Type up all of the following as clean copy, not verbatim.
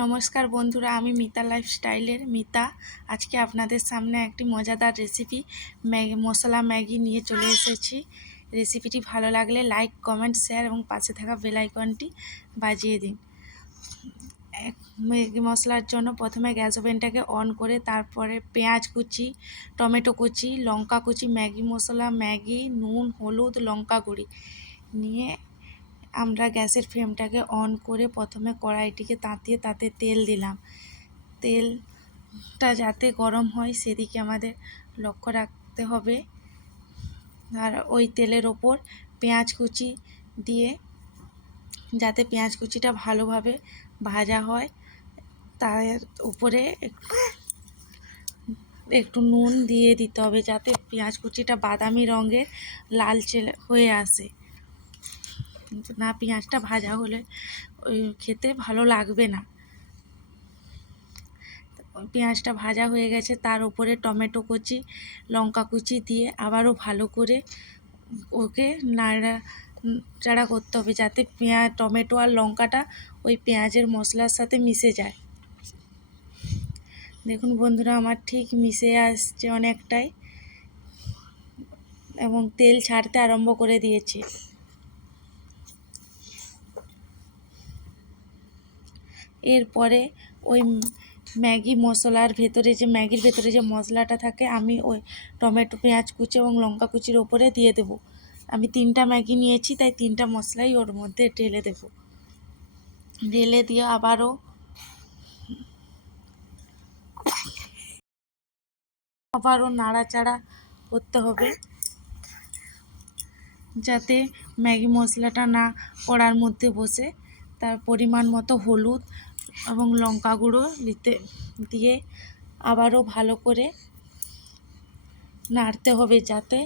নমস্কার বন্ধুরা, আমি মিতা লাইফস্টাইলের মিতা। আজকে আপনাদের সামনে একটি মজাদার রেসিপি মশলা ম্যাগি নিয়ে চলে এসেছি। রেসিপিটি ভালো লাগলে লাইক, কমেন্ট, শেয়ার এবং পাশে থাকা বেল আইকনটি বাজিয়ে দিন। ম্যাগি মশলার জন্য প্রথমে গ্যাস ওভেনটাকে অন করে তারপরে পেঁয়াজ কুচি, টমেটো কুচি, লঙ্কা কুচি, ম্যাগি মশলা, ম্যাগি, নুন, হলুদ, লঙ্কা গুঁড়ি নিয়ে আমরা গ্যাসের ফ্লেমটাকে অন করে প্রথমে কড়াইটিকে তাতিয়ে তাতে তেল দিলাম। তেলটা যাতে গরম হয় সেদিকে আমাদের লক্ষ্য রাখতে হবে। আর ওই তেলের ওপর পেঁয়াজ কুচি দিয়ে যাতে পেঁয়াজ কুচিটা ভালোভাবে ভাজা হয়, তার উপরে একটু নুন দিয়ে দিতে হবে যাতে পেঁয়াজ কুচিটা বাদামি রঙের লালচে হয়ে আসে। না, পেঁয়াজটা ভাজা হলে ওই খেতে ভালো লাগবে না। পেঁয়াজটা ভাজা হয়ে গেছে, তার উপরে টমেটো কুচি, লঙ্কা কুচি দিয়ে আবারও ভালো করে ওকে নাড়াচাড়া করতে হবে যাতে টমেটো আর লঙ্কাটা ওই পেঁয়াজের মশলার সাথে মিশে যায়। দেখুন বন্ধুরা, আমার ঠিক মিশে আসছে অনেকটাই এবং তেল ছাড়তে আরম্ভ করে দিয়েছে। এরপরে ওই ম্যাগির ভেতরে যে মশলাটা থাকে আমি ওই টমেটো, পেঁয়াজ কুচি এবং লঙ্কা কুচির ওপরে দিয়ে দেব। আমি 3টা ম্যাগি নিয়েছি, তাই 3টা মশলাই ওর মধ্যে ঢেলে দেব। ঢেলে দিয়ে আবারও নাড়াচাড়া করতে হবে যাতে ম্যাগি মশলাটা না কড়ার মধ্যে বসে। তার পরিমাণ মতো হলুদ এবং লঙ্কা গুঁড়ো দিয়ে আবারও ভালো করে নাড়তে হবে যাতে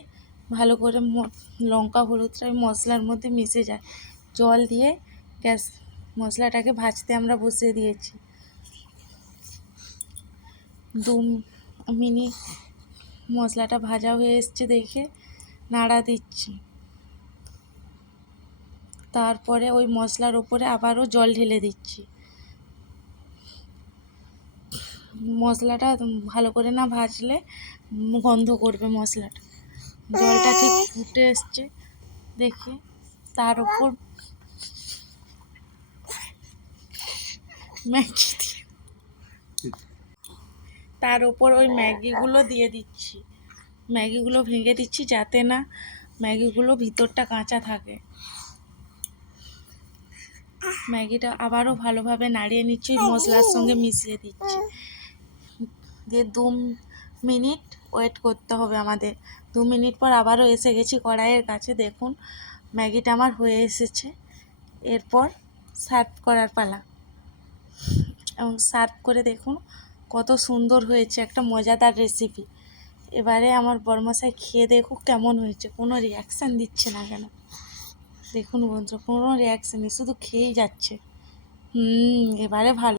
ভালো করে লঙ্কা হলুদটা মশলার মধ্যে মিশে যায়। জল দিয়ে মশলাটাকে ভাজতে আমরা বসিয়ে দিয়েছি। 2 মিনিট মশলাটা ভাজা হয়ে এসছে দেখে নাড়া দিচ্ছি। তারপরে ওই মশলার ওপরে আবারও জল ঢেলে দিচ্ছি। মশলাটা ভালো করে না ভাজলে গন্ধ করবে মশলাটা। জলটা ঠিক ফুটে এসছে দেখে তার উপর ওই ম্যাগিগুলো দিয়ে দিচ্ছি। ম্যাগিগুলো ভেঙে দিচ্ছি যাতে না ম্যাগিগুলো ভিতরটা কাঁচা থাকে। ম্যাগিটা আবারও ভালোভাবে নাড়িয়ে নিচ্ছি, মশলার সঙ্গে মিশিয়ে দিচ্ছি। দিয়ে 2 মিনিট ওয়েট করতে হবে আমাদের। 2 মিনিট পর আবারও এসে গেছি কড়াইয়ের কাছে। দেখুন ম্যাগিটা আমার হয়ে এসেছে। এরপর সার্ভ করার পালা। এবং সার্ভ করে দেখুন কত সুন্দর হয়েছে, একটা মজাদার রেসিপি। এবারে আমার বড়মশাই খেয়ে দেখুক কেমন হয়েছে। কোনো রিয়াকশান দিচ্ছে না কেন দেখুন বন্ধুরা, কোনো রিয়াকশান নেই, শুধু খেয়েই যাচ্ছে। এবারে ভালো।